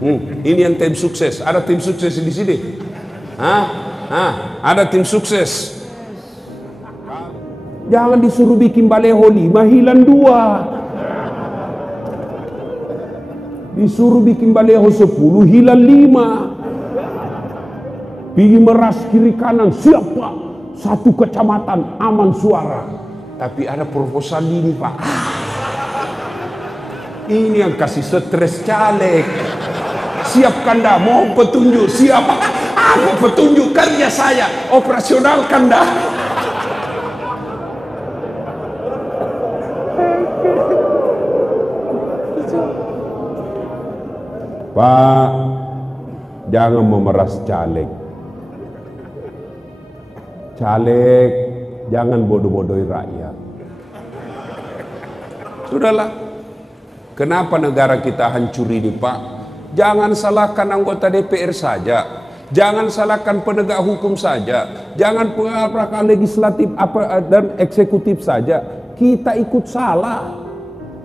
Ini yang tim sukses. Ada tim sukses di sini? Ada tim sukses. Jangan disuruh bikin baleho 5 hilang 2. Disuruh bikin baleho 10 hilang 5. Pergi meras kiri kanan, siapa? 1 kecamatan aman suara. Tapi ada proposal ini, Pak. Ini yang kasih stres caleg. Siapkan dah, mau petunjuk, siapa? Apa petunjuk kerja saya? Operasionalkan dah. Pak, jangan memeras caleg. Caleg, jangan bodoh-bodohi rakyat. Sudahlah. Kenapa negara kita hancur ini, Pak? Jangan salahkan anggota DPR saja. Jangan salahkan penegak hukum saja. Jangan pengacara legislatif dan eksekutif saja. Kita ikut salah.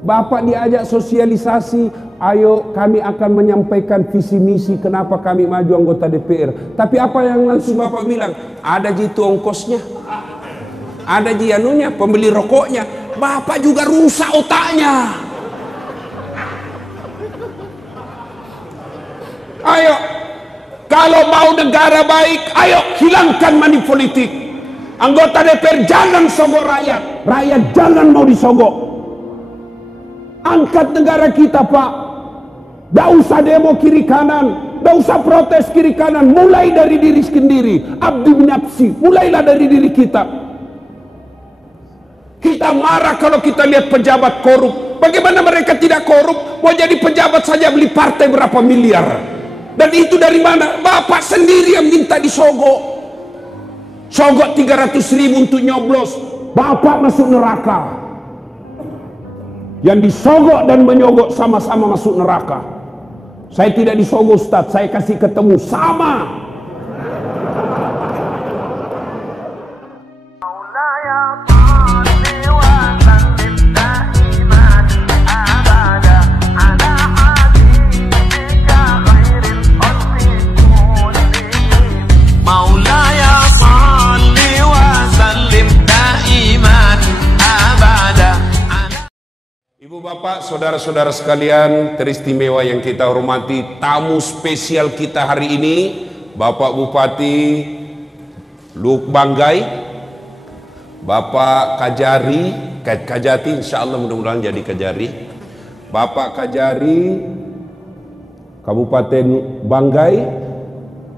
Bapak diajak sosialisasi, ayo kami akan menyampaikan visi misi kenapa kami maju anggota DPR. Tapi apa yang langsung Bapak bilang? Ada jitu ongkosnya. Ada jianunya, pembeli rokoknya. Bapak juga rusak otaknya. Ayo, kalau mau negara baik, ayo hilangkan money politik. Anggota DPR jangan sogok rakyat. Rakyat jangan mau disogok. Angkat negara kita, Pak. Tidak usah demo kiri kanan, tidak usah protes kiri kanan. Mulai dari diri sendiri. Abdi binafsi, mulailah dari diri kita. Kita marah kalau kita lihat pejabat korup. Bagaimana mereka tidak korup? Mau jadi pejabat saja beli partai berapa miliar. Dan itu dari mana? Bapak sendiri yang minta disogok. Sogok 300.000 untuk nyoblos. Bapak masuk neraka. Yang disogok dan menyogok sama-sama masuk neraka. Saya tidak disogok, Ustaz. Saya kasih ketemu sama. Ibu bapak, saudara-saudara sekalian teristimewa yang kita hormati, tamu spesial kita hari ini Bapak Bupati Luk Banggai, Bapak Kajati, insya Allah mudah-mudahan jadi Kajari, Bapak Kajari Kabupaten Banggai,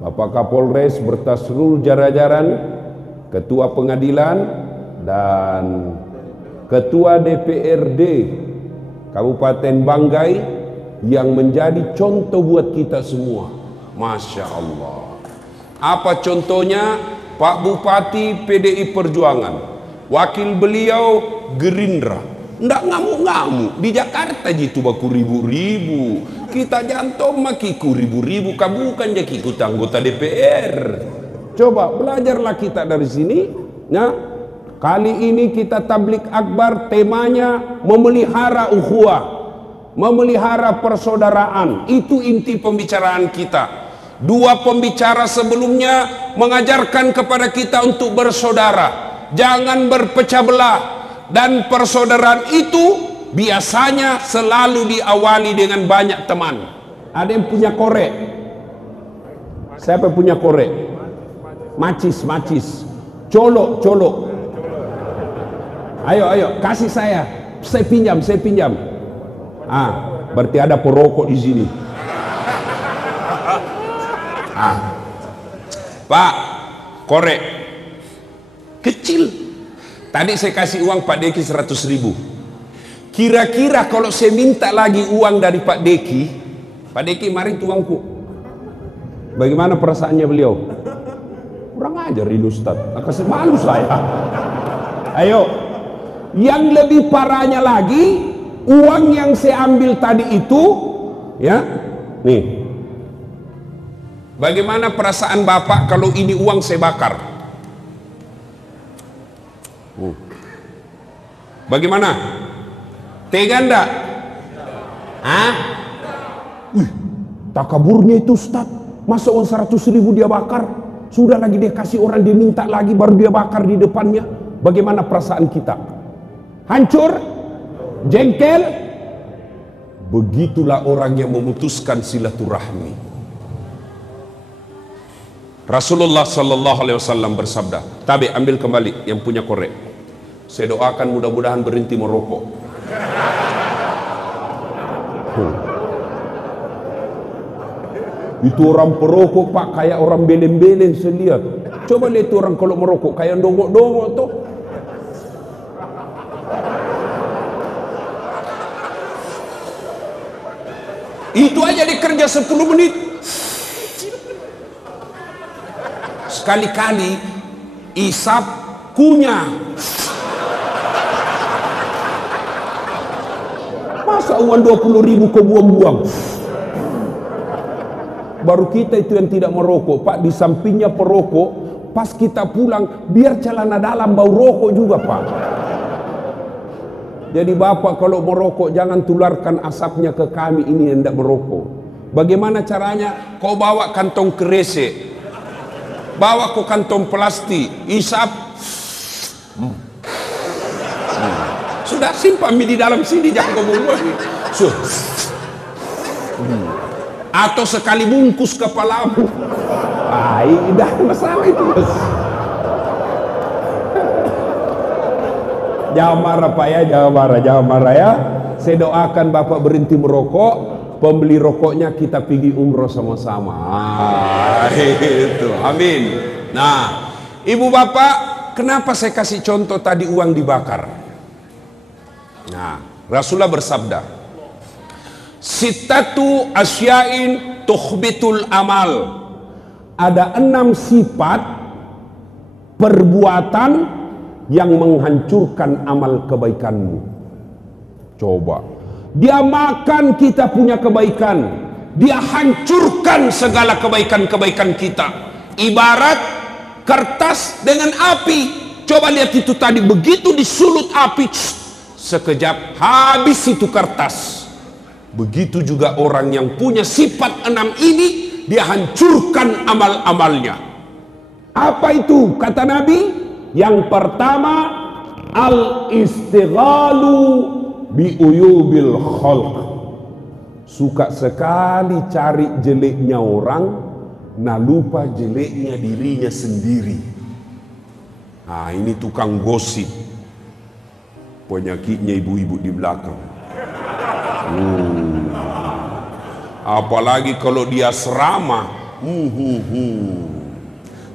Bapak Kapolres bertas seluruh jajaran, Ketua Pengadilan dan Ketua DPRD Kabupaten Banggai yang menjadi contoh buat kita semua. Masya Allah. Apa contohnya? Pak Bupati PDI Perjuangan, wakil beliau Gerindra. Ndak ngamuk-ngamuk. Di Jakarta jitu baku ribu-ribu. Kita jantung makiku ribu-ribu. Kamu bukan jadi ikut anggota DPR. Coba belajarlah kita dari sini. Nah, kali ini kita tablik akbar, temanya memelihara ukhuwah, memelihara persaudaraan. Itu inti pembicaraan kita. Dua pembicara sebelumnya mengajarkan kepada kita untuk bersaudara, jangan berpecah belah. Dan persaudaraan itu biasanya selalu diawali dengan banyak teman. Ada yang punya korek? Siapa punya korek? Macis. Colok. Ayo, kasih saya pinjam. Berarti ada perokok di sini. Pak, korek kecil. Tadi saya kasih uang Pak Deki 100.000. Kira-kira kalau saya minta lagi uang dari Pak Deki, mari tuangku. Bagaimana perasaannya beliau? Kurang ajar ini Ustaz. Kasih malu saya. Ayo. Yang lebih parahnya lagi, uang yang saya ambil tadi itu, ya, nih. Bagaimana perasaan Bapak kalau ini uang saya bakar? Bagaimana? Tega enggak? Takaburnya itu Ustaz, masa uang 100.000 dia bakar, sudah lagi dia kasih orang, dia minta lagi baru dia bakar di depannya. Bagaimana perasaan kita? Hancur? Jengkel? Begitulah orang yang memutuskan silaturahmi. Rasulullah sallallahu alaihi wasallam bersabda, Tabi ambil kembali yang punya korek. Saya doakan mudah-mudahan berhenti merokok. Itu orang perokok Pak, kayak orang belen-belen saya lihat. Coba lihat orang kalau merokok kayak dongok-dongok tuh. Itu aja dikerja 10 menit. Sekali-kali isap kunyah. Masa uang 20.000 kau buang-buang? Baru kita itu yang tidak merokok Pak, di sampingnya perokok. Pas kita pulang biar celana dalam bau rokok juga Pak. Jadi Bapak kalau merokok jangan tularkan asapnya ke kami ini yang tidak merokok. Bagaimana caranya? Kau bawa kantong kresek, bawa ke kantong plastik, isap, sudah simpan di dalam sini, jangan kau buang. Atau sekali bungkus kepalamu. Dah masalah itu. Jangan marah Pak ya, jangan marah ya. Saya doakan Bapak berhenti merokok, pembeli rokoknya kita pergi umroh sama-sama. Itu, amin. Nah, Ibu Bapak, kenapa saya kasih contoh tadi uang dibakar? Nah, Rasulullah bersabda, Sittatu asya'in tukhbitul amal. Ada 6 sifat perbuatan yang menghancurkan amal kebaikanmu. Coba, dia makan kita punya kebaikan, dia hancurkan segala kebaikan-kebaikan kita. Ibarat kertas dengan api. Coba lihat itu tadi, begitu disulut api, sekejap habis itu kertas. Begitu juga orang yang punya sifat 6 ini, dia hancurkan amal-amalnya. Apa itu kata Nabi? Yang pertama, al-istighalu biuyubil khalq. Suka sekali cari jeleknya orang, nah lupa jeleknya dirinya sendiri. Nah, ini tukang gosip. Penyakitnya ibu-ibu di belakang. Apalagi kalau dia asrama,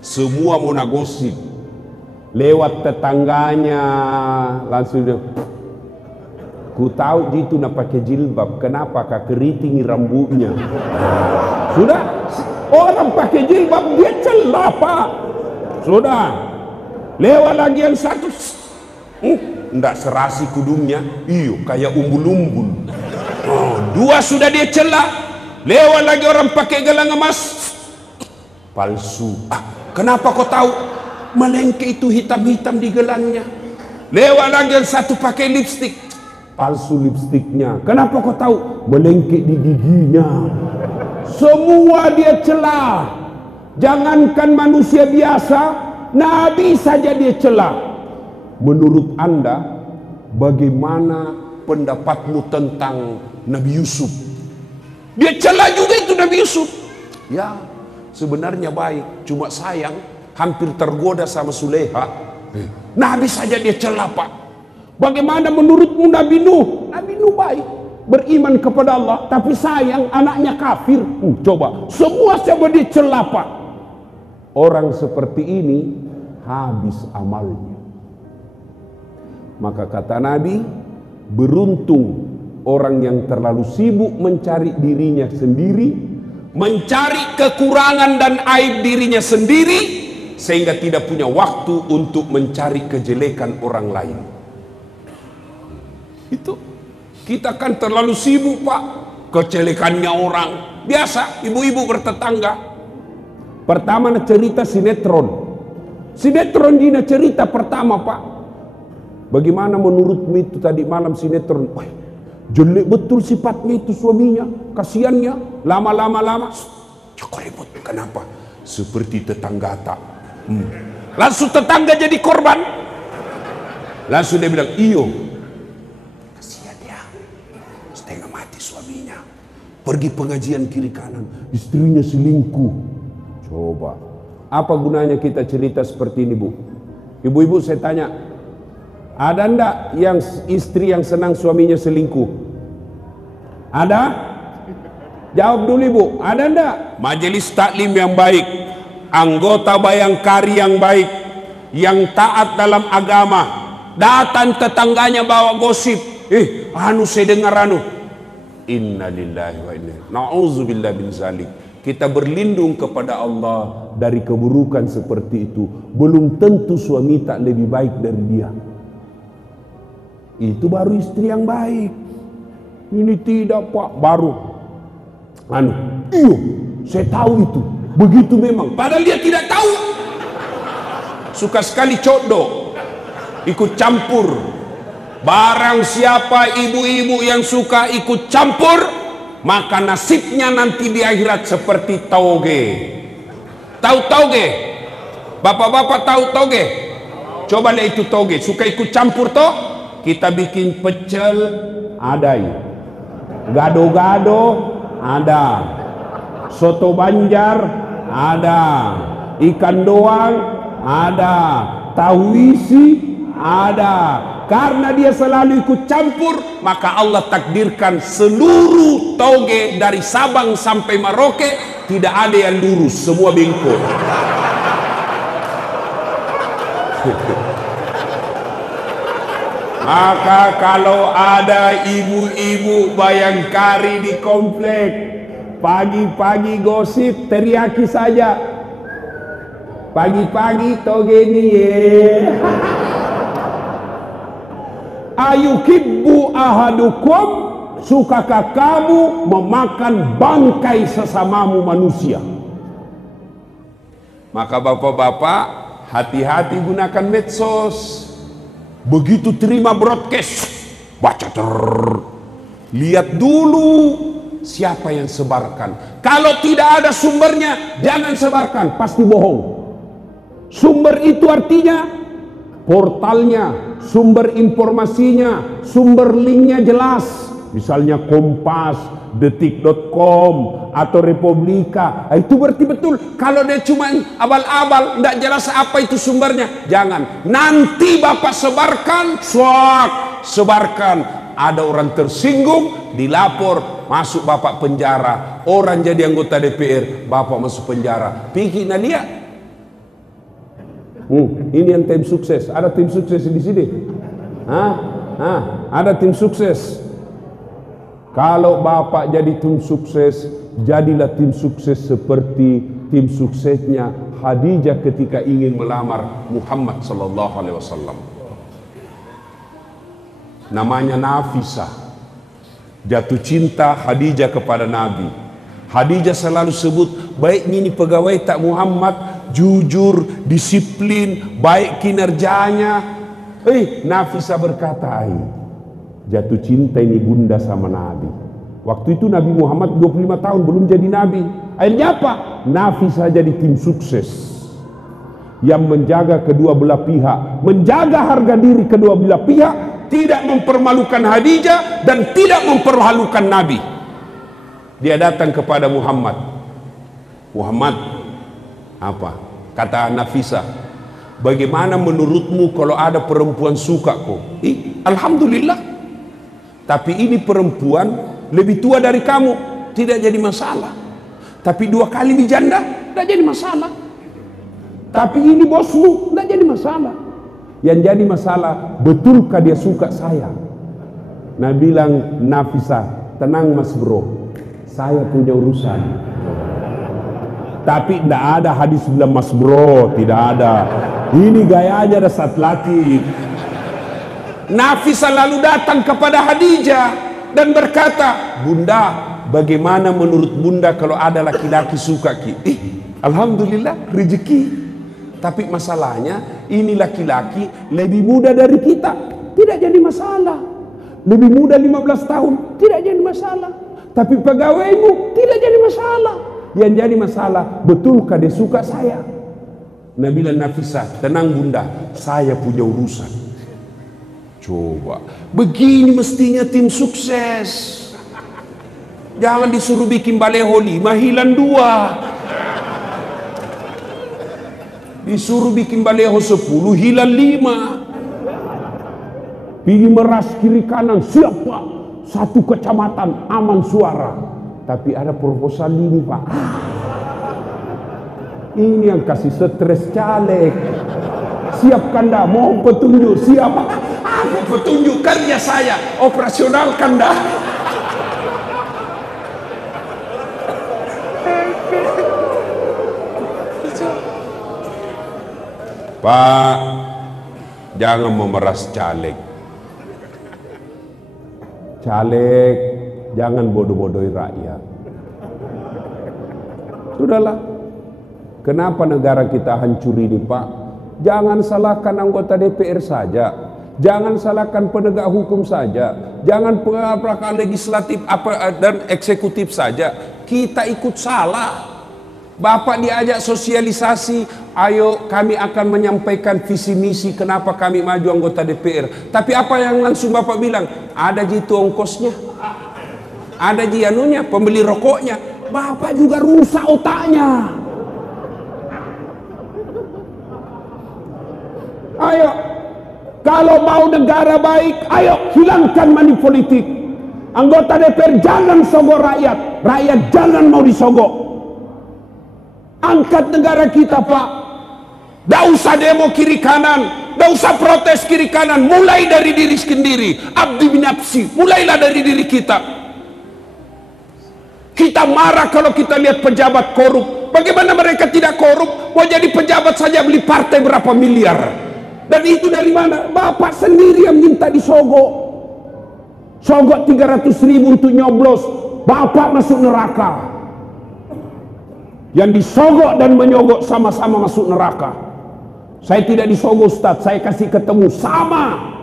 semua mau gosip. Lewat tetangganya langsung dia, ku tahu itu nak pakai jilbab, kenapa kak keriting rambutnya? Sudah, orang pakai jilbab dia celah Pak. Sudah, lewat lagi yang satu, ndak serasi kudungnya, iyo kayak umbul-umbul. Dua sudah dia celah, lewat lagi orang pakai gelang emas, palsu. Kenapa kau tahu? Melengke itu hitam-hitam di gelangnya. Lewat lagi yang satu pakai lipstik, palsu lipstiknya. Kenapa kau tahu? Melengke di giginya. Semua dia celah. Jangankan manusia biasa, Nabi saja dia celah. Menurut Anda, bagaimana pendapatmu tentang Nabi Yusuf? Dia celah juga itu Nabi Yusuf. Ya, sebenarnya baik, cuma sayang hampir tergoda sama Suleha. Nabi saja dia celah Pak. Bagaimana menurutmu Nabi Nuh? Nabi Nuh baik, beriman kepada Allah, tapi sayang anaknya kafir. Coba, semua coba dia celah Pak. Orang seperti ini habis amalnya. Maka kata Nabi, beruntung orang yang terlalu sibuk mencari dirinya sendiri, mencari kekurangan dan aib dirinya sendiri, sehingga tidak punya waktu untuk mencari kejelekan orang lain. Itu kita kan terlalu sibuk Pak, kejelekannya orang. Biasa ibu-ibu bertetangga. Pertama cerita sinetron. Sinetron dina cerita pertama Pak. Bagaimana menurutmu itu tadi malam sinetron? Jelek betul sifatnya itu suaminya, kasihannya, lama-lama, kok ribut, kenapa? Seperti tetangga tak. Langsung tetangga jadi korban. Langsung dia bilang, iyo, kasihan dia, setengah mati suaminya. Pergi pengajian kiri kanan, istrinya selingkuh. Coba, apa gunanya kita cerita seperti ini, Bu? Ibu-ibu saya tanya, ada ndak yang istri yang senang suaminya selingkuh? Ada? Jawab dulu Ibu, ada ndak? Majelis taklim yang baik, anggota Bayangkari yang baik, yang taat dalam agama, datang tetangganya bawa gosip, anu saya dengar anu. Innalillahi wa inna ilaihi na'udzubillah bin zalik. Kita berlindung kepada Allah dari keburukan seperti itu. Belum tentu suami tak lebih baik dari dia. Itu baru istri yang baik. Ini tidak Pak, baru iyo, saya tahu itu. Begitu memang. Padahal dia tidak tahu. Suka sekali codo, ikut campur. Barang siapa ibu-ibu yang suka ikut campur, maka nasibnya nanti di akhirat seperti tauge. Tahu tauge? Bapak-bapak tahu tauge? Coba lihat itu tauge. Suka ikut campur toh? Kita bikin pecel, ada ya. Gado-gado, ada. Soto Banjar, ada. Ikan doang, ada. Tahu isi, ada. Karena dia selalu ikut campur, maka Allah takdirkan seluruh tauge dari Sabang sampai Merauke tidak ada yang lurus, semua bengkok. Maka kalau ada ibu-ibu Bayangkari di komplek, pagi-pagi gosip, teriaki saja. Pagi-pagi toge ini ayukibbu ahadukum, sukakah kamu memakan bangkai sesamamu manusia? Maka bapak-bapak, hati-hati gunakan medsos. Begitu terima broadcast, baca lihat dulu siapa yang sebarkan. Kalau tidak ada sumbernya, jangan sebarkan, pasti bohong. Sumber itu artinya portalnya, sumber informasinya, sumber linknya jelas. Misalnya Kompas, Detik.com atau Republika, itu berarti betul. Kalau dia cuma abal-abal, tidak jelas apa itu sumbernya, jangan. Nanti bapak sebarkan, sebarkan. Ada orang tersinggung, dilapor, masuk bapak penjara. Orang jadi anggota DPR, bapak masuk penjara. Pikir lihat. Ini yang tim sukses. Ada tim sukses di sini. Ada tim sukses. Kalau bapak jadi tim sukses, jadilah tim sukses seperti tim suksesnya Khadijah ketika ingin melamar Muhammad sallallahu alaihi wasallam. Namanya Nafisah. Jatuh cinta Khadijah kepada Nabi. Khadijah selalu sebut, baik ini pegawai tak Muhammad, jujur, disiplin, baik kinerjanya. Nafisah berkata, jatuh cinta ini bunda sama Nabi. Waktu itu Nabi Muhammad 25 tahun belum jadi Nabi. Akhirnya apa? Nafisah jadi tim sukses yang menjaga kedua belah pihak, menjaga harga diri kedua belah pihak, tidak mempermalukan Khadijah dan tidak mempermalukan Nabi. Dia datang kepada Muhammad. Muhammad, apa? Kata Nafisah, bagaimana menurutmu kalau ada perempuan suka kok? Alhamdulillah. Tapi ini perempuan lebih tua dari kamu, tidak jadi masalah. Tapi 2 kali dijanda, tidak jadi masalah. Tapi ini bosmu, tidak jadi masalah. Yang jadi masalah, betulkah dia suka saya? Nah bilang Nafisah, tenang mas bro, saya punya urusan. Tapi tidak ada hadis bilang mas bro, tidak ada. Ini gayanya ada saat latih. Nafisah lalu datang kepada Khadijah dan berkata, bunda, bagaimana menurut bunda kalau ada laki-laki suka ki? Alhamdulillah rezeki. Tapi masalahnya ini laki-laki lebih muda dari kita, tidak jadi masalah. Lebih muda 15 tahun, tidak jadi masalah. Tapi pegawaimu tidak jadi masalah. Yang jadi masalah, betulkah dia suka saya? Nabila Nafisah, tenang bunda, saya punya urusan. Coba, begini mestinya tim sukses. Jangan disuruh bikin baleho 5, hilang 2. Disuruh bikin baleho 10, hilang 5. Pilih meras kiri kanan, siapa? Satu kecamatan, aman suara. Tapi ada proposal ini Pak. Ini yang kasih stres caleg. Siapkan dah, mau petunjuk, siapa? Aku petunjuk kerja saya, operasionalkan dah. Pak, jangan memeras caleg. Caleg, jangan bodoh-bodohi rakyat. Sudahlah. Kenapa negara kita hancur ini Pak? Jangan salahkan anggota DPR saja. Jangan salahkan penegak hukum saja. Jangan perangkat legislatif dan eksekutif saja. Kita ikut salah. Bapak diajak sosialisasi, ayo kami akan menyampaikan visi misi kenapa kami maju anggota DPR. Tapi apa yang langsung Bapak bilang? Ada jitu ongkosnya, ada jianunya, pembeli rokoknya. Bapak juga rusak otaknya. Ayo, kalau mau negara baik, ayo hilangkan money politik. Anggota DPR jangan sogok rakyat, rakyat jangan mau disogok. Angkat negara kita Pak. Tidak usah demo kiri kanan, tidak usah protes kiri kanan. Mulai dari diri sendiri. Abdi binafsi, mulailah dari diri kita. Kita marah kalau kita lihat pejabat korup. Bagaimana mereka tidak korup? Mau jadi pejabat saja beli partai berapa miliar. Dan itu dari mana? Bapak sendiri yang minta disogok. Sogok 300.000 untuk nyoblos. Bapak masuk neraka. Yang disogok dan menyogok sama-sama masuk neraka. Saya tidak disogok Ustaz, saya kasih ketemu sama.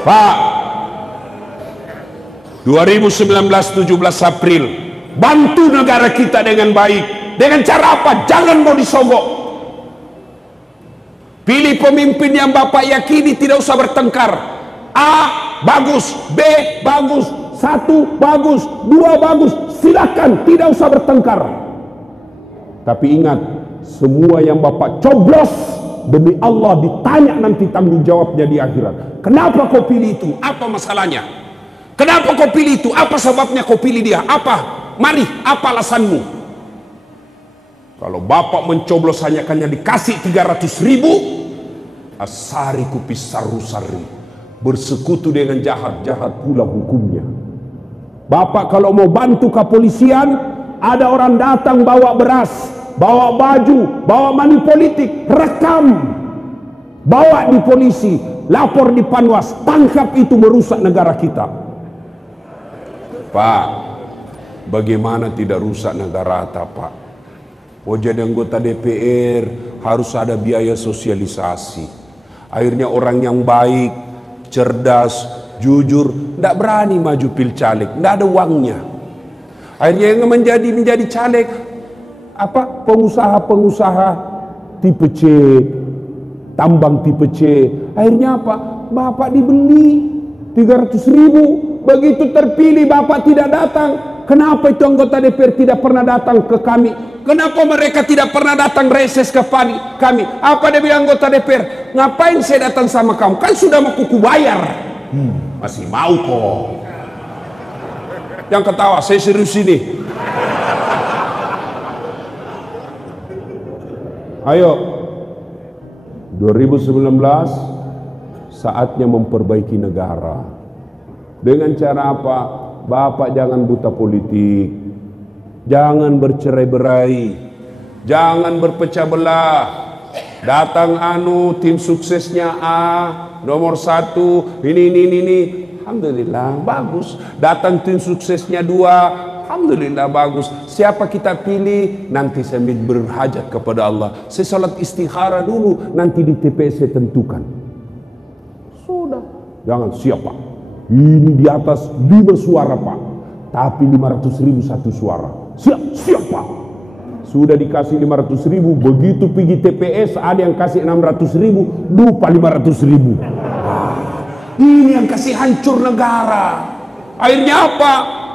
Pak, 2019 17 April, bantu negara kita dengan baik. Dengan cara apa? Jangan mau disogok. Pilih pemimpin yang Bapak yakini, tidak usah bertengkar. A bagus, B bagus, 1 bagus, 2 bagus, silakan, tidak usah bertengkar. Tapi ingat, semua yang Bapak coblos demi Allah ditanya nanti tanggung jawabnya di akhirat. Kenapa kau pilih itu? Apa masalahnya? Kenapa kau pilih itu? Apa sebabnya kau pilih dia? Apa? Mari, apa alasanmu? Kalau Bapak mencoblos hanya dikasih 300.000, asari kupis saru-sari. Bersekutu dengan jahat-jahat pula hukumnya. Bapak kalau mau bantu kepolisian, ada orang datang bawa beras, bawa baju, bawa money politik, rekam, bawa di polisi, lapor di Panwas, tangkap itu merusak negara kita. Pak, bagaimana tidak rusak negara kita Pak? Oh jadi anggota DPR harus ada biaya sosialisasi. Akhirnya orang yang baik, cerdas, jujur, tidak berani maju pil caleg, tidak ada uangnya. Akhirnya yang menjadi caleg apa? Pengusaha tipe C, tambang tipe C. Akhirnya apa? Bapak dibeli 300.000. Begitu terpilih Bapak tidak datang. Kenapa itu anggota DPR tidak pernah datang ke kami? Kenapa mereka tidak pernah datang reses ke kami? Apa dia bilang anggota DPR? Ngapain saya datang sama kamu? Kan sudah mau kuku bayar. Masih mau kok. Yang ketawa, saya serius ini. Ayo, 2019 saatnya memperbaiki negara. Dengan cara apa? Bapak jangan buta politik, jangan bercerai-berai, jangan berpecah belah. Datang tim suksesnya A, nomor 1, ini. Alhamdulillah, bagus. Datang tim suksesnya 2, Alhamdulillah bagus. Siapa kita pilih, nanti saya berhajat kepada Allah. Saya salat istikharah dulu, nanti di TPS saya tentukan. Sudah. Jangan siapa. Ini di atas 5 suara Pak, tapi 500.000 satu suara. Siapa? Sudah dikasih 500.000, begitu pergi TPS ada yang kasih 600.000, lupa 500.000. Ini yang kasih hancur negara. Akhirnya apa?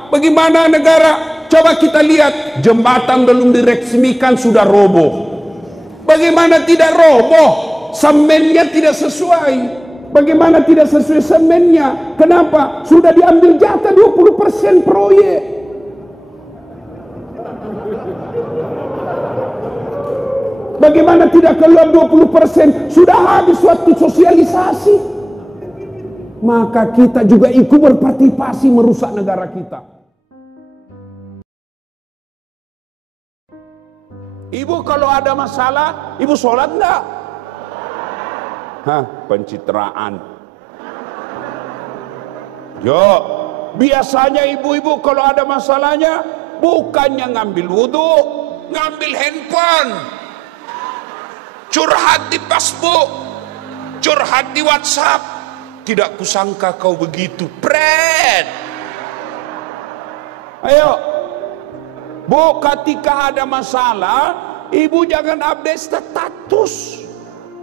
Bagaimana negara? Coba kita lihat, jembatan belum diresmikan sudah roboh. Bagaimana tidak roboh? Semennya tidak sesuai. Bagaimana tidak sesuai semennya? Kenapa? Sudah diambil jatah 20% proyek. Bagaimana tidak keluar 20%? Sudah habis waktu sosialisasi. Maka kita juga ikut berpartisipasi merusak negara kita. Ibu kalau ada masalah, ibu sholat enggak? Hah, pencitraan. Yo, biasanya ibu-ibu kalau ada masalahnya bukannya ngambil wudhu, ngambil handphone, curhat di Facebook, curhat di WhatsApp. Tidak kusangka kau begitu, Pret. Ayo, Bu, ketika ada masalah, ibu jangan update status.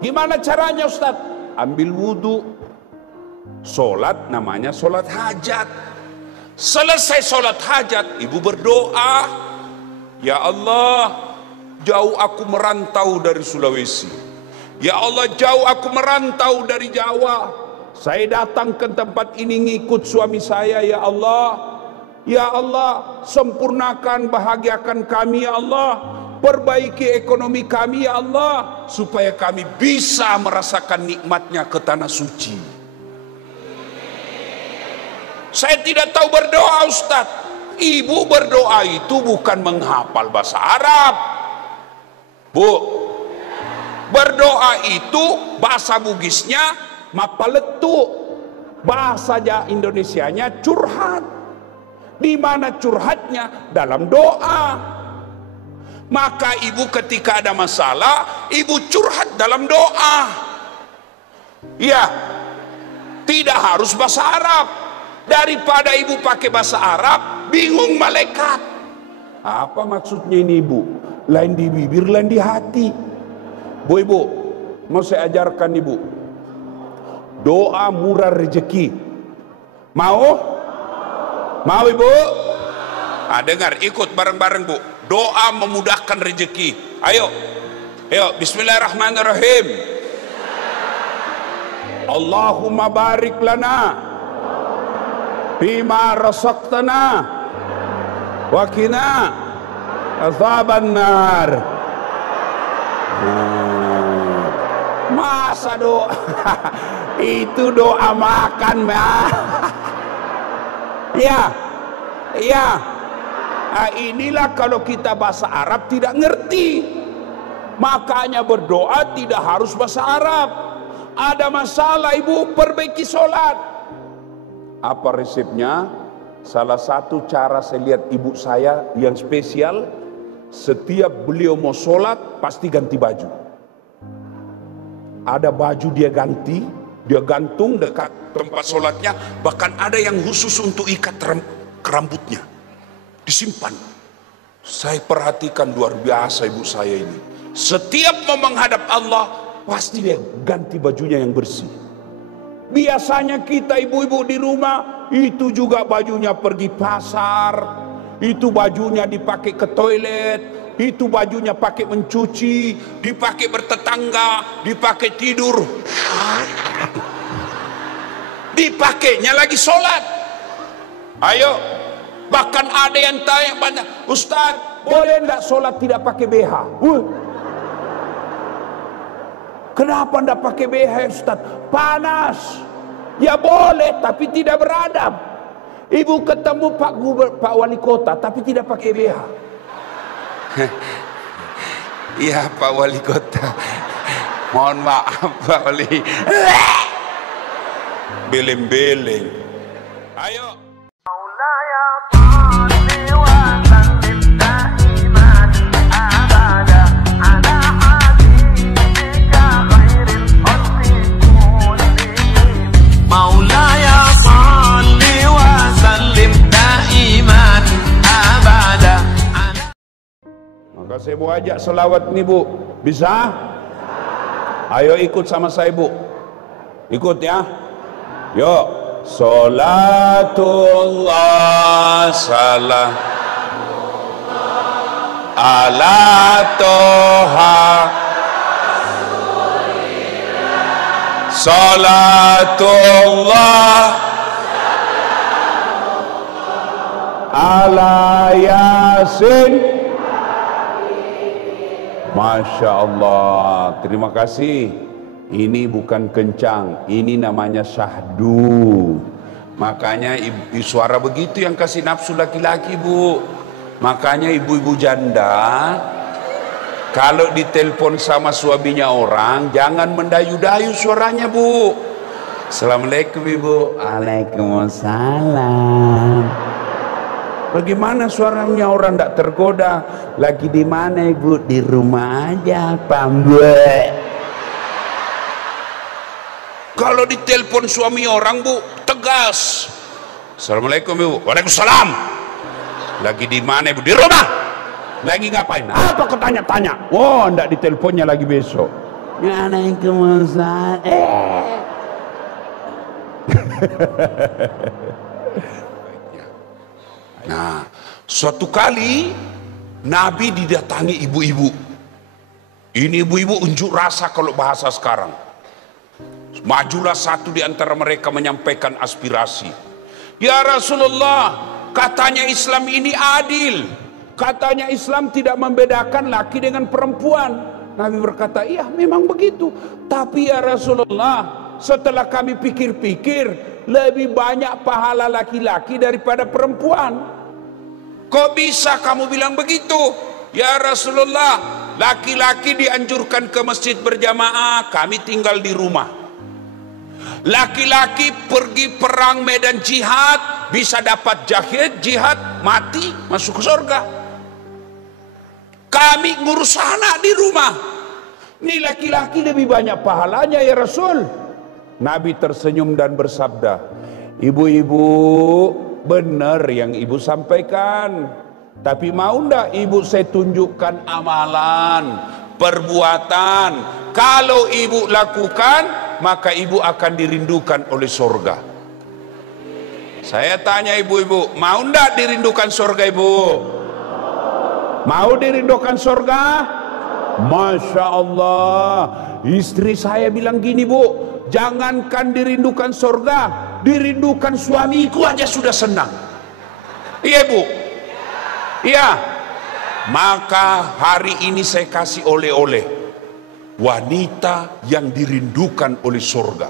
Gimana caranya, Ustaz? Ambil wudhu, sholat, namanya sholat hajat. Selesai sholat hajat, ibu berdoa, ya Allah, jauh aku merantau dari Sulawesi. Ya Allah, jauh aku merantau dari Jawa. Saya datang ke tempat ini ngikut suami saya, ya Allah. Ya Allah, sempurnakan, bahagiakan kami, ya Allah. Perbaiki ekonomi kami, ya Allah, supaya kami bisa merasakan nikmatnya ke tanah suci. Saya tidak tahu berdoa, Ustaz. Ibu berdoa itu bukan menghafal bahasa Arab, Bu. Berdoa itu bahasa Bugisnya mapaletu, bahasa Indonesianya curhat. Di mana curhatnya? Dalam doa. Maka ibu ketika ada masalah, ibu curhat dalam doa. Ya, tidak harus bahasa Arab. Daripada ibu pakai bahasa Arab, bingung malaikat. Apa maksudnya ini, ibu? Lain di bibir, lain di hati. Bu, ibu, mau saya ajarkan ibu doa murah rezeki. Mau? Mau ibu? Dengar, ikut bareng-bareng, Bu. Doa memudahkan rezeki. Ayo. Ayo, bismillahirrahmanirrahim. Allahumma barik lana bima razaqtana wa qina azaban nar. Masa doa itu doa makan, ya, ya. Nah, inilah kalau kita bahasa Arab tidak ngerti, makanya berdoa tidak harus bahasa Arab. Ada masalah, ibu, perbaiki sholat. Apa resepnya? Salah satu cara saya lihat ibu saya yang spesial, setiap beliau mau sholat pasti ganti baju. Ada baju dia ganti, dia gantung dekat tempat sholatnya. Bahkan ada yang khusus untuk ikat rambutnya, disimpan. Saya perhatikan luar biasa ibu saya ini. Setiap mau menghadap Allah, pasti dia ganti bajunya yang bersih. Biasanya kita ibu-ibu di rumah, itu juga bajunya pergi pasar, itu bajunya dipakai ke toilet, itu bajunya pakai mencuci, dipakai bertetangga, dipakai tidur, dipakainya lagi sholat. Ayo, bahkan ada yang tanya banyak, Ustaz, boleh enggak sholat tidak pakai BH? Kenapa enggak pakai BH, Ustaz? Panas. Ya boleh, tapi tidak beradab. Ibu ketemu Pak Wali Kota, tapi tidak pakai BH. Iya Pak Wali Kota, mohon maaf Pak Wali. Beleng-beleng. Ayo. Saya mau ajak selawat nih Bu. Bisa? Ayo ikut sama saya Bu. Ikut ya. Yuk. Salatullah salam ala toha Salatullah ala Yasin. Masya Allah, terima kasih. Ini bukan kencang, ini namanya syahdu. Makanya suara begitu yang kasih nafsu laki-laki Bu. Makanya ibu-ibu janda kalau ditelepon sama suaminya orang, jangan mendayu-dayu suaranya Bu. Assalamualaikum Ibu. Waalaikumsalam. Bagaimana suaranya orang tidak tergoda? Lagi di mana Ibu? Di rumah aja, pambek. Kalau ditelepon suami orang Bu, tegas. Assalamualaikum Ibu. Waalaikumsalam. Lagi di mana Ibu? Di rumah. Lagi ngapain? Apa kau tanya-tanya? Oh, enggak diteleponnya lagi besok. Waalaikumsalam. Nah, suatu kali Nabi didatangi ibu-ibu. Ini ibu-ibu unjuk rasa kalau bahasa sekarang. Majulah satu di antara mereka menyampaikan aspirasi. Ya Rasulullah, katanya Islam ini adil. Katanya Islam tidak membedakan laki dengan perempuan. Nabi berkata, iya memang begitu. Tapi ya Rasulullah, setelah kami pikir-pikir, lebih banyak pahala laki-laki daripada perempuan. Kok bisa kamu bilang begitu? Ya Rasulullah, laki-laki dianjurkan ke masjid berjamaah, kami tinggal di rumah. Laki-laki pergi perang medan jihad, bisa dapat jihad, mati, masuk ke surga. Kami ngurus anak di rumah. Ini laki-laki lebih banyak pahalanya ya Rasul. Nabi tersenyum dan bersabda, ibu-ibu, benar yang ibu sampaikan. Tapi mau ndak ibu saya tunjukkan amalan, perbuatan. Kalau ibu lakukan, maka ibu akan dirindukan oleh surga. Saya tanya ibu-ibu, mau ndak dirindukan surga ibu? Mau dirindukan surga? Masya Allah. Istri saya bilang gini Bu, jangankan dirindukan surga, dirindukan suamiku aja sudah senang. Iya Bu? Iya. Maka hari ini saya kasih oleh-oleh wanita yang dirindukan oleh surga.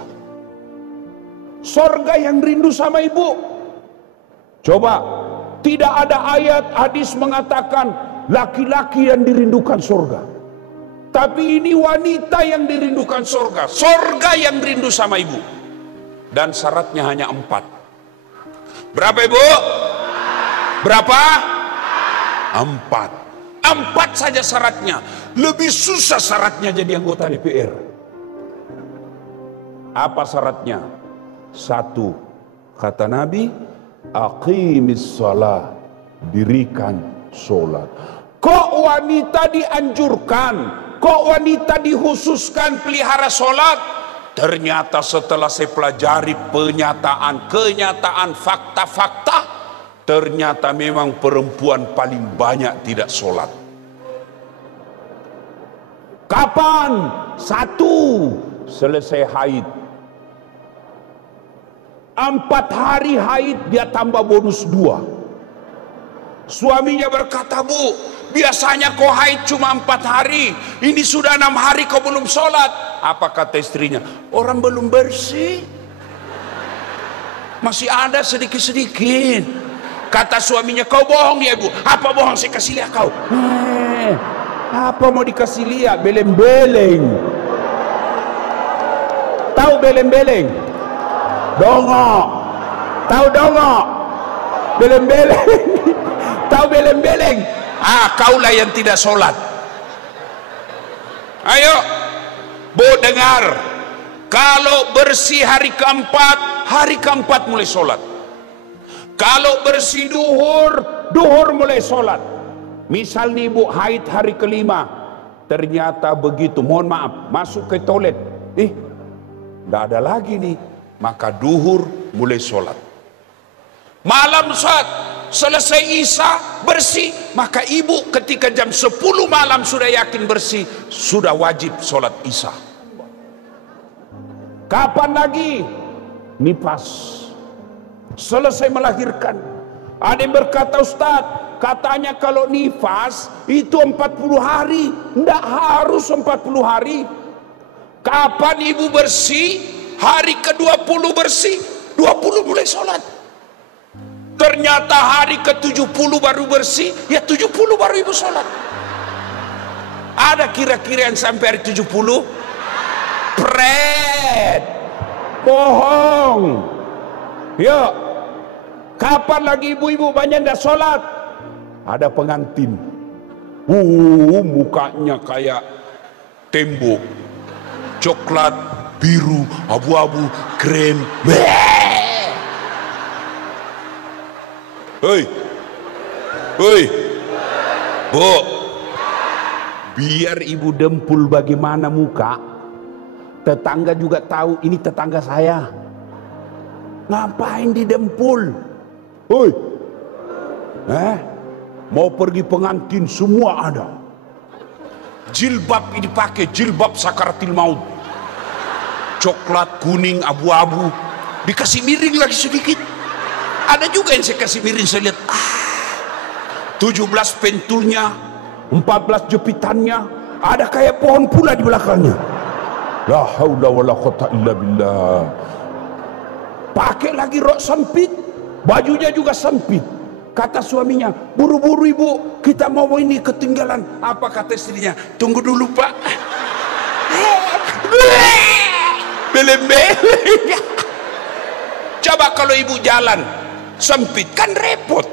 Surga yang rindu sama ibu. Coba, tidak ada ayat hadis mengatakan laki-laki yang dirindukan surga. Tapi ini wanita yang dirindukan surga. Surga yang rindu sama ibu. Dan syaratnya hanya 4. Berapa ibu? Berapa? 4. 4 saja syaratnya. Lebih susah syaratnya jadi anggota DPR. Apa syaratnya? 1. Kata Nabi, aqimis shalah, dirikan sholat. Kok wanita dianjurkan, kok wanita dikhususkan pelihara sholat? Ternyata setelah saya pelajari kenyataan, fakta-fakta, ternyata memang perempuan paling banyak tidak sholat. Kapan? 1. Selesai haid. 4 hari haid dia tambah bonus 2. Suaminya berkata, Bu, biasanya kau haid cuma 4 hari, ini sudah 6 hari kau belum sholat. Apa kata istrinya? Orang belum bersih, masih ada sedikit-sedikit. Kata suaminya, kau bohong ya Bu. Apa bohong? Saya kasih lihat kau. Apa mau dikasih lihat? Beleng-beleng. Tahu beleng-beleng? Dongok. Tahu dongok? Beleng-beleng. Tahu beleng-beleng? Kaulah yang tidak sholat. Ayo Bu dengar, kalau bersih hari keempat mulai sholat. Kalau bersih duhur mulai sholat. Misal nih ibu haid hari kelima, ternyata begitu, mohon maaf, masuk ke toilet, nggak ada lagi nih, maka duhur mulai sholat. Malam saat selesai isya bersih, maka ibu ketika jam 10 malam sudah yakin bersih, sudah wajib sholat isya. Kapan lagi? Nifas, selesai melahirkan. Ada yang berkata, Ustadz, katanya kalau nifas itu 40 hari. Tidak harus 40 hari. Kapan ibu bersih? Hari ke-20 bersih, 20 mulai sholat. Ternyata hari ke-70 baru bersih, ya 70 baru ibu sholat. Ada kira-kira yang sampai hari 70? Pret, bohong. Yuk, kapan lagi ibu-ibu banyak tidak sholat? Ada pengantin, mukanya kayak tembok, coklat, biru, abu-abu, krem. Hei, Bu, biar ibu dempul bagaimana muka, tetangga juga tahu ini tetangga saya. Ngapain didempul? Hei, mau pergi pengantin semua ada. Jilbab ini pakai, jilbab sakaratil maut, coklat, kuning, abu-abu, dikasih miring lagi sedikit. Ada juga yang saya kasih miring, saya lihat 17 pentulnya, 14 jepitannya, ada kayak pohon pula di belakangnya. La haula wala quwata illa billah. Pakai lagi rok sempit, bajunya juga sempit. Kata suaminya, buru-buru ibu, kita mau ini ketinggalan. Apa kata istrinya? Tunggu dulu pak. Belem-belem. Coba kalau ibu jalan sempit kan repot.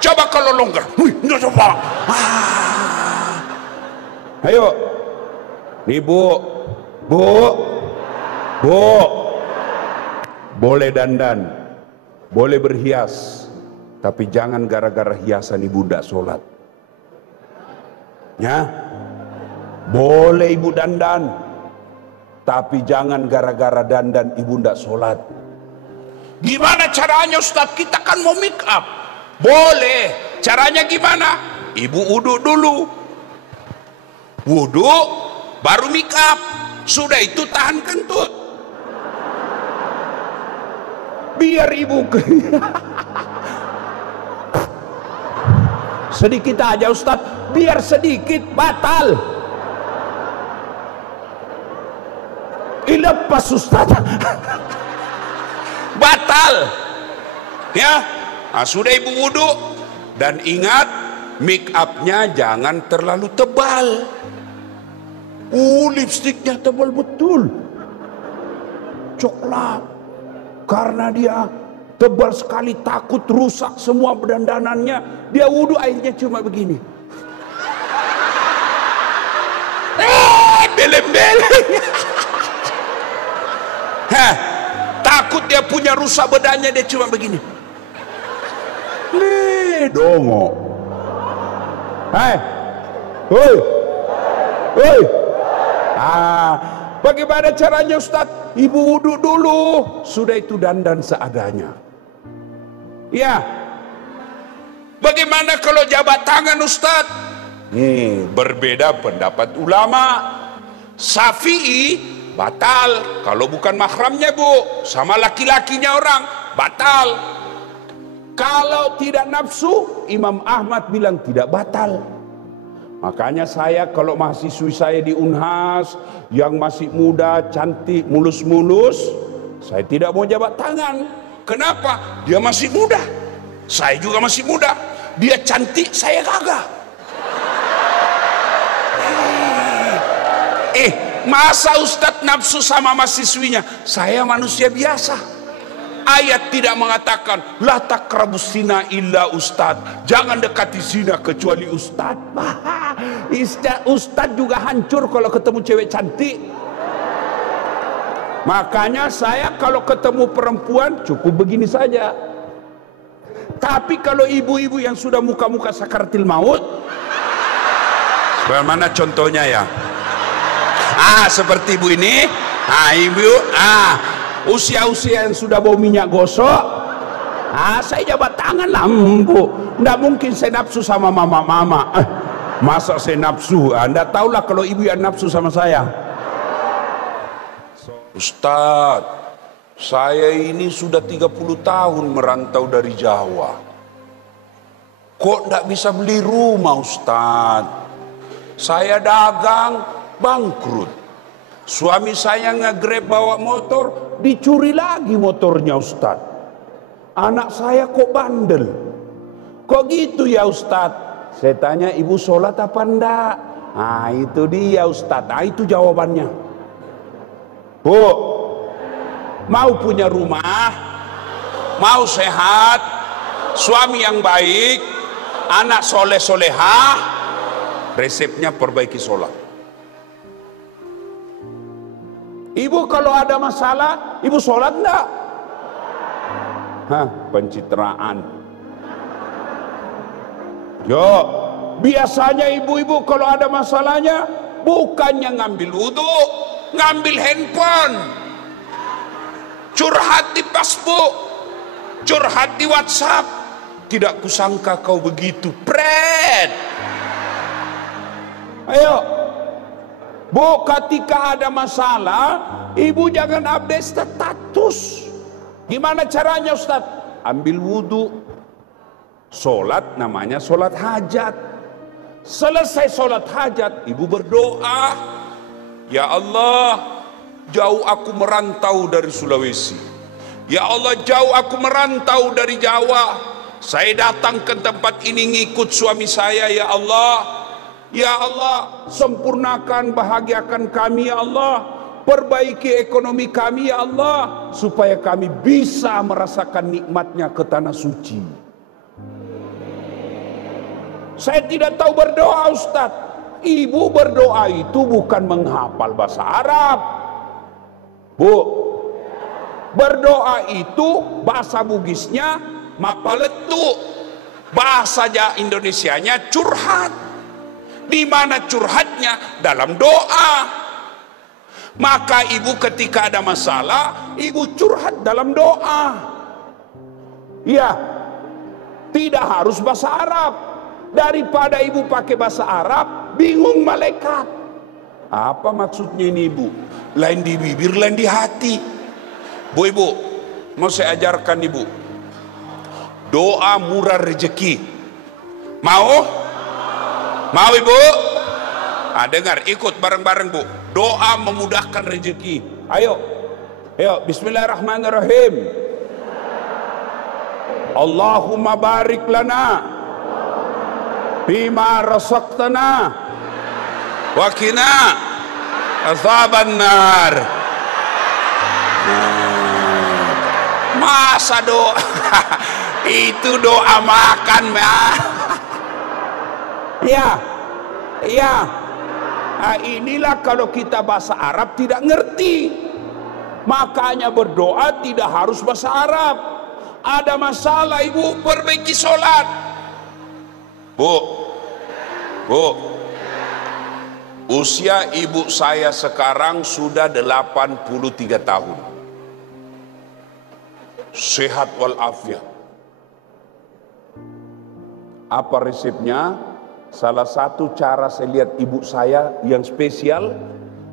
Coba kalau longgar, coba. Ayo, nih bu, boleh dandan, boleh berhias, tapi jangan gara-gara hiasan ibu ndak sholat. Ya, boleh ibu dandan, tapi jangan gara-gara dandan ibu ndak sholat. Gimana caranya Ustadz? Kita kan mau make up. Boleh. Caranya gimana? Ibu wudhu dulu. Wudhu baru make up. Sudah itu tahan kentut. Biar ibu sedikit aja Ustadz. Biar sedikit batal. Lepas Ustadz. Batal ya. Nah, sudah ibu wudhu, dan ingat make upnya jangan terlalu tebal. Lipstiknya tebal betul, coklat, karena dia tebal sekali, takut rusak semua dandanannya. Dia wudhu airnya cuma begini, belem-belem. Takut dia punya rusak bedanya, dia cuma begini. Dongo. Bagaimana caranya Ustadz? Ibu wudhu dulu, sudah itu dandan seadanya. Ya. Bagaimana kalau jabat tangan Ustadz? Berbeda pendapat ulama. Syafi'i batal kalau bukan mahramnya bu, sama laki-lakinya orang, batal. Kalau tidak nafsu, Imam Ahmad bilang tidak batal. Makanya saya kalau mahasiswi saya di Unhas yang masih muda, cantik, mulus-mulus, saya tidak mau jabat tangan. Kenapa? Dia masih muda, saya juga masih muda. Dia cantik, saya kagak. Masa Ustadz nafsu sama mahasiswinya? Saya manusia biasa. Ayat tidak mengatakan la taqrabus zina illa Ustadz, jangan dekati zina kecuali Ustadz. Ustadz juga hancur kalau ketemu cewek cantik. Makanya saya kalau ketemu perempuan cukup begini saja. Tapi kalau ibu-ibu yang sudah muka-muka sakaratil maut, bagaimana contohnya ya? Seperti ibu ini, ibu, usia-usia yang sudah bau minyak gosok, saya jabat tangan lah, Bu. Nggak mungkin saya nafsu sama mama-mama. Masa saya nafsu? Anda tahulah kalau ibu yang nafsu sama saya. Ustadz, saya ini sudah 30 tahun merantau dari Jawa. Kok nggak bisa beli rumah, Ustadz? Saya dagang, bangkrut. Suami saya nge-grab bawa motor, dicuri lagi motornya, Ustadz. Anak saya kok bandel. Kok gitu ya, Ustadz? Saya tanya, ibu sholat apa enggak? Itu dia, Ustadz. Itu jawabannya. Bu, mau punya rumah, mau sehat, suami yang baik, anak soleh-solehah, resepnya perbaiki sholat. Ibu kalau ada masalah, ibu sholat enggak? Pencitraan. Yo, biasanya ibu-ibu kalau ada masalahnya bukannya ngambil wudhu, ngambil handphone, curhat di Facebook, curhat di WhatsApp. Tidak kusangka kau begitu, Pret. Ayo, Bu, ketika ada masalah, ibu jangan update status. Gimana caranya, Ustaz? Ambil wudhu, sholat, namanya sholat hajat. Selesai sholat hajat, ibu berdoa, ya Allah, jauh aku merantau dari Sulawesi, ya Allah, jauh aku merantau dari Jawa, saya datang ke tempat ini ngikut suami saya, ya Allah. Ya Allah, sempurnakan, bahagiakan kami, ya Allah. Perbaiki ekonomi kami, ya Allah, supaya kami bisa merasakan nikmatnya ke tanah suci. Saya tidak tahu berdoa, Ustaz. Ibu berdoa itu bukan menghafal bahasa Arab, Bu. Berdoa itu bahasa Bugisnya mapaletu, bahasa Indonesianya curhat. Di mana curhatnya? Dalam doa. Maka ibu ketika ada masalah, ibu curhat dalam doa. Ya, tidak harus bahasa Arab. Daripada ibu pakai bahasa Arab, bingung malaikat. Apa maksudnya ini, ibu? Lain di bibir, lain di hati. Bu, ibu, mau saya ajarkan ibu. Doa murah rezeki. Mau? Mau, ibu? Dengar, ikut bareng-bareng, Bu. Doa memudahkan rezeki. Ayo, bismillahirrahmanirrahim. Allahumma barik lana bima razaqtana wa qina azaban nar. Masa doa itu doa makan, ya. Inilah kalau kita bahasa Arab tidak ngerti. Makanya berdoa tidak harus bahasa Arab. Ada masalah, ibu, perbaiki sholat. Bu, usia ibu saya sekarang sudah 83 tahun. Sehat walafiat. Apa resepnya? Salah satu cara saya lihat ibu saya yang spesial,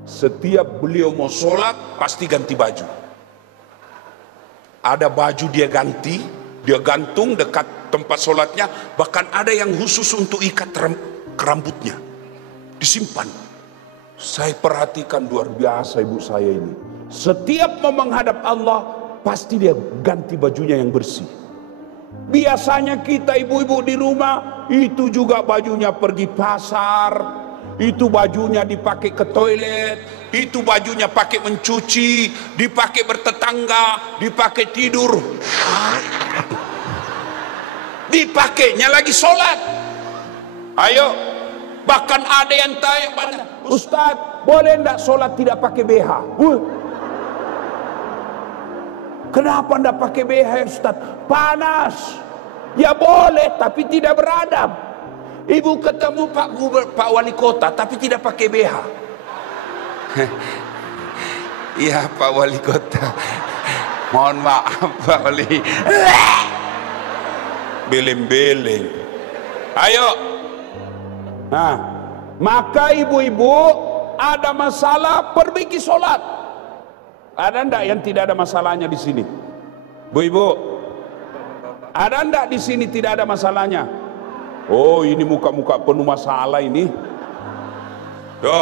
setiap beliau mau sholat pasti ganti baju. Ada baju dia ganti, dia gantung dekat tempat sholatnya, bahkan ada yang khusus untuk ikat rambutnya, disimpan. Saya perhatikan luar biasa ibu saya ini. Setiap mau menghadap Allah, pasti dia ganti bajunya yang bersih. Biasanya kita ibu-ibu di rumah itu juga bajunya pergi pasar, itu bajunya dipakai ke toilet, itu bajunya pakai mencuci, dipakai bertetangga, dipakai tidur, dipakainya lagi sholat. Ayo, bahkan ada yang tanya, Ustadz, boleh enggak sholat tidak pakai BH? Kenapa enggak pakai BH, Ustadz? Panas. Ya boleh, tapi tidak beradab. Ibu ketemu Pak Wali Kota, tapi tidak pakai BH. Iya Pak Wali Kota. Mohon maaf Pak Wali. Beleng-beleng. Ayo. Nah, maka ibu-ibu ada masalah perbaiki sholat. Ada ndak yang tidak ada masalahnya di sini? Bu-ibu, ada ndak di sini tidak ada masalahnya? Oh, ini muka-muka penuh masalah ini. Yo,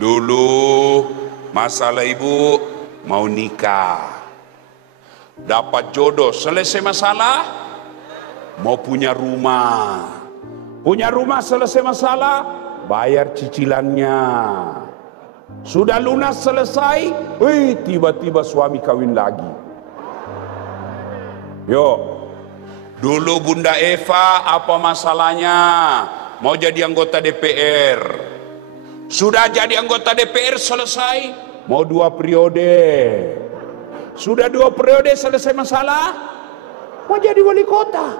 dulu masalah ibu mau nikah, dapat jodoh, selesai masalah, mau punya rumah. Punya rumah selesai masalah, bayar cicilannya. Sudah lunas selesai, tiba-tiba suami kawin lagi. Yo, dulu Bunda Eva apa masalahnya? Mau jadi anggota DPR. Sudah jadi anggota DPR selesai, mau 2 periode. Sudah 2 periode selesai masalah, mau jadi wali kota.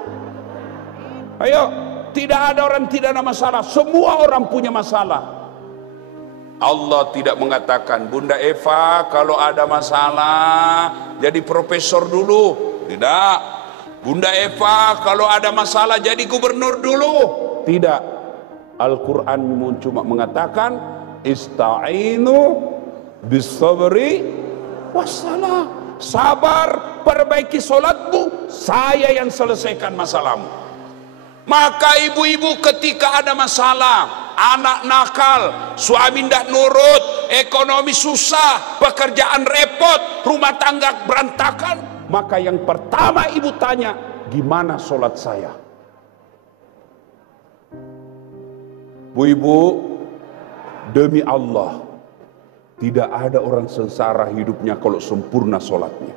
Ayo. Tidak ada orang tidak ada masalah. Semua orang punya masalah. Allah tidak mengatakan, Bunda Eva kalau ada masalah jadi profesor dulu. Tidak. Bunda Eva kalau ada masalah jadi gubernur dulu. Tidak. Al-Quran cuma mengatakan, Ista'inu bis-sabri wassalah. Sabar, perbaiki solatmu, saya yang selesaikan masalahmu. Maka ibu-ibu ketika ada masalah, anak nakal, suami tidak nurut, ekonomi susah, pekerjaan repot, rumah tangga berantakan, maka yang pertama ibu tanya, gimana sholat saya? Bu-ibu, demi Allah, tidak ada orang sengsara hidupnya kalau sempurna sholatnya.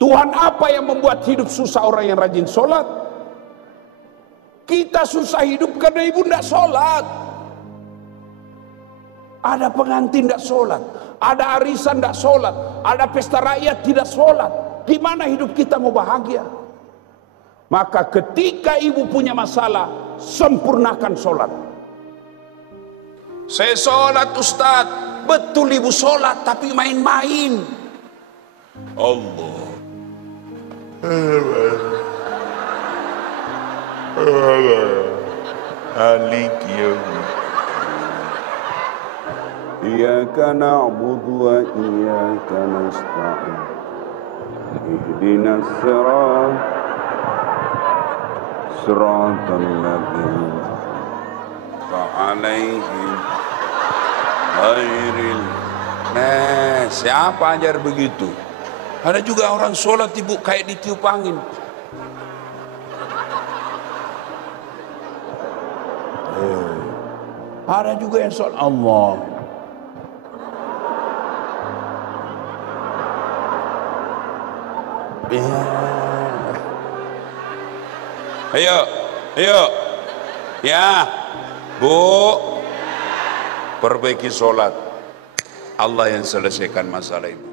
Tuhan apa yang membuat hidup susah orang yang rajin sholat? Kita susah hidup karena ibu tidak sholat. Ada pengantin tidak sholat, ada arisan tidak sholat, ada pesta rakyat tidak sholat. Gimana hidup kita mau bahagia? Maka ketika ibu punya masalah, sempurnakan sholat. Saya sholat Ustadz, betul ibu sholat tapi main-main. Allah. Alik yaum. Iyyaka na'budu wa iyyaka nasta'in. Ihdinas siratal ladzina alaihim ghairil. Nah, siapa ajar begitu? Ada juga orang sholat ibu kayak ditiup angin. Ada juga yang sholat Allah. Ayo, ayo, ya, Bu, perbaiki sholat. Allah yang selesaikan masalah ibu.